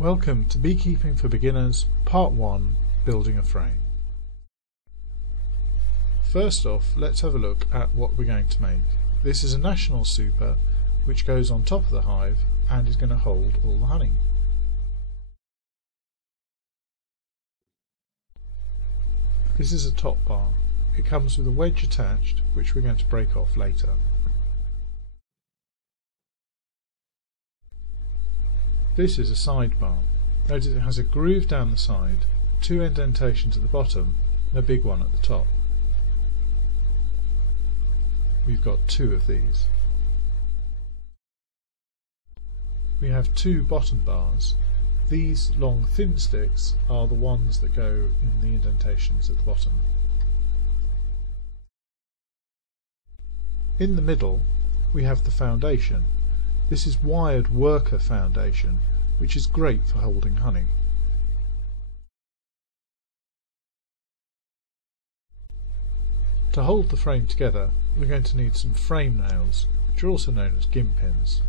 Welcome to Beekeeping for Beginners, Part 1, Building a Frame. First off, let's have a look at what we're going to make. This is a national super which goes on top of the hive and is going to hold all the honey. This is a top bar. It comes with a wedge attached which we're going to break off later. This is a side bar. Notice it has a groove down the side, two indentations at the bottom and a big one at the top. We've got two of these. We have two bottom bars. These long thin sticks are the ones that go in the indentations at the bottom. In the middle we have the foundation. This is wired worker foundation, which is great for holding honey. To hold the frame together, we're going to need some frame nails, which are also known as gimp pins.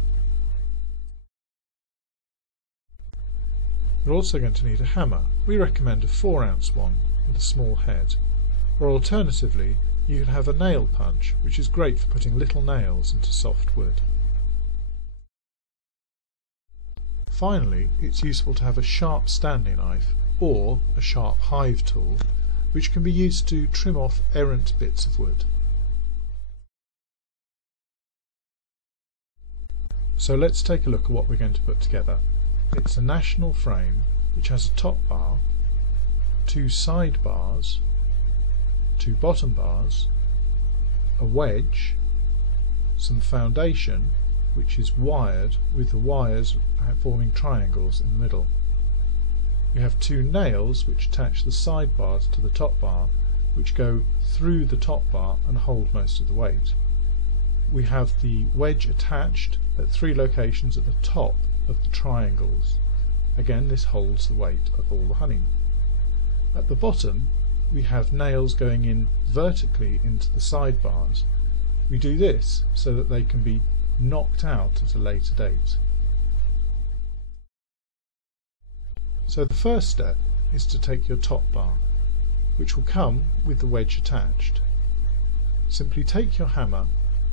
We're also going to need a hammer. We recommend a 4-ounce one with a small head, or alternatively you can have a nail punch, which is great for putting little nails into soft wood. Finally, it's useful to have a sharp Stanley knife or a sharp hive tool, which can be used to trim off errant bits of wood. So let's take a look at what we're going to put together. It's a national frame which has a top bar, two side bars, two bottom bars, a wedge, some foundation which is wired with the wires forming triangles in the middle. We have two nails which attach the side bars to the top bar, which go through the top bar and hold most of the weight. We have the wedge attached at 3 locations at the top of the triangles. Again, this holds the weight of all the honey. At the bottom we have nails going in vertically into the side bars. We do this so that they can be knocked out at a later date. So the first step is to take your top bar, which will come with the wedge attached. Simply take your hammer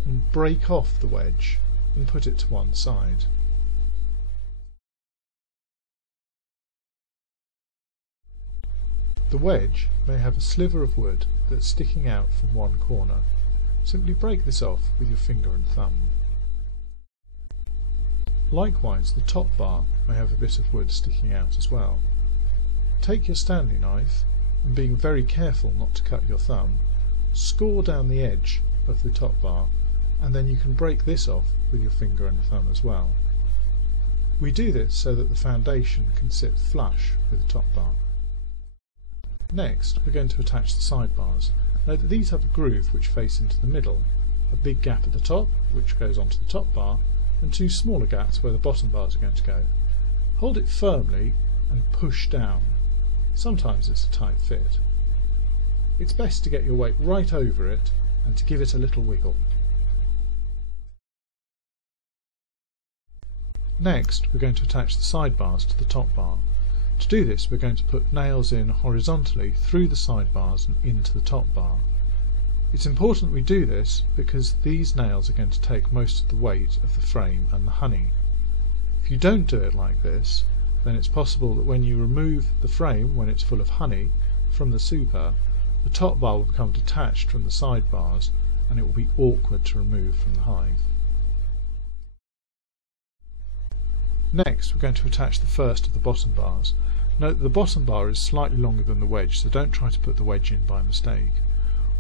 and break off the wedge and put it to one side. The wedge may have a sliver of wood that's sticking out from one corner. Simply break this off with your finger and thumb. Likewise, the top bar may have a bit of wood sticking out as well. Take your Stanley knife and, being very careful not to cut your thumb, score down the edge of the top bar, and then you can break this off with your finger and thumb as well. We do this so that the foundation can sit flush with the top bar. Next, we're going to attach the side bars. Note that these have a groove which face into the middle, a big gap at the top which goes onto the top bar, and two smaller gaps where the bottom bars are going to go. Hold it firmly and push down. Sometimes it's a tight fit. It's best to get your weight right over it and to give it a little wiggle. Next, we're going to attach the side bars to the top bar. To do this, we're going to put nails in horizontally through the side bars and into the top bar. It's important we do this because these nails are going to take most of the weight of the frame and the honey. If you don't do it like this, then it's possible that when you remove the frame when it's full of honey from the super, the top bar will become detached from the side bars and it will be awkward to remove from the hive. Next, we're going to attach the first of the bottom bars. Note that the bottom bar is slightly longer than the wedge, so don't try to put the wedge in by mistake.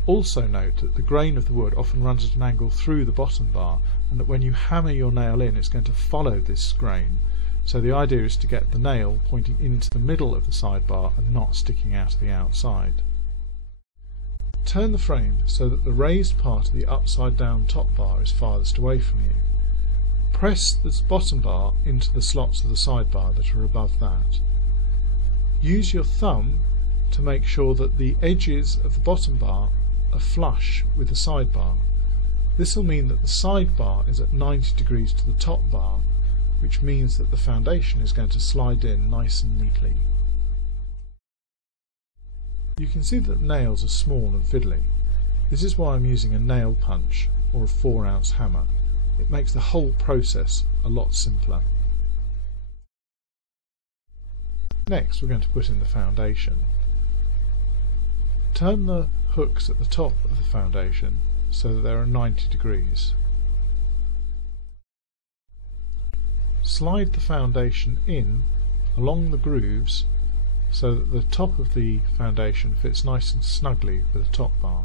Also note that the grain of the wood often runs at an angle through the bottom bar, and that when you hammer your nail in it's going to follow this grain. So the idea is to get the nail pointing into the middle of the side bar and not sticking out of the outside. Turn the frame so that the raised part of the upside down top bar is farthest away from you. Press the bottom bar into the slots of the side bar that are above that. Use your thumb to make sure that the edges of the bottom bar are flush with the side bar. This will mean that the side bar is at 90 degrees to the top bar which means that the foundation is going to slide in nice and neatly. You can see that the nails are small and fiddly. This is why I'm using a nail punch or a 4-ounce hammer. It makes the whole process a lot simpler. Next we're going to put in the foundation. Turn the hooks at the top of the foundation so that they are 90 degrees. Slide the foundation in along the grooves so that the top of the foundation fits nice and snugly with the top bar.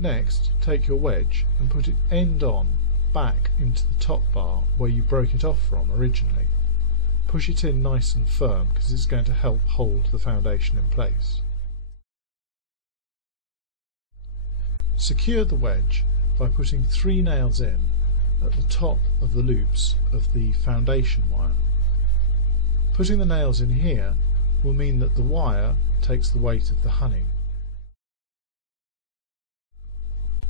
Next, take your wedge and put it end on back into the top bar where you broke it off from originally. Push it in nice and firm because it's going to help hold the foundation in place. Secure the wedge by putting 3 nails in at the top of the loops of the foundation wire. Putting the nails in here will mean that the wire takes the weight of the honey.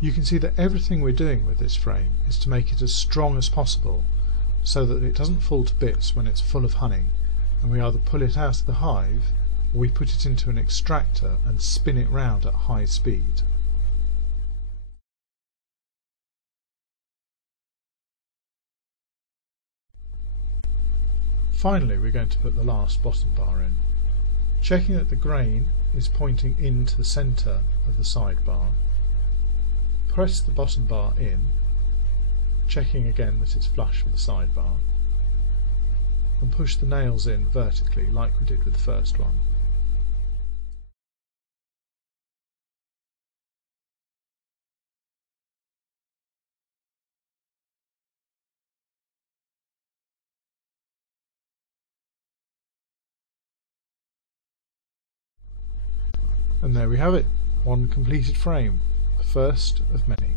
You can see that everything we're doing with this frame is to make it as strong as possible so that it doesn't fall to bits when it's full of honey, and we either pull it out of the hive or we put it into an extractor and spin it round at high speed. Finally, we're going to put the last bottom bar in, checking that the grain is pointing into the centre of the sidebar. Press the bottom bar in, checking again that it's flush with the sidebar, and push the nails in vertically like we did with the first one. And there we have it, one completed frame, the first of many.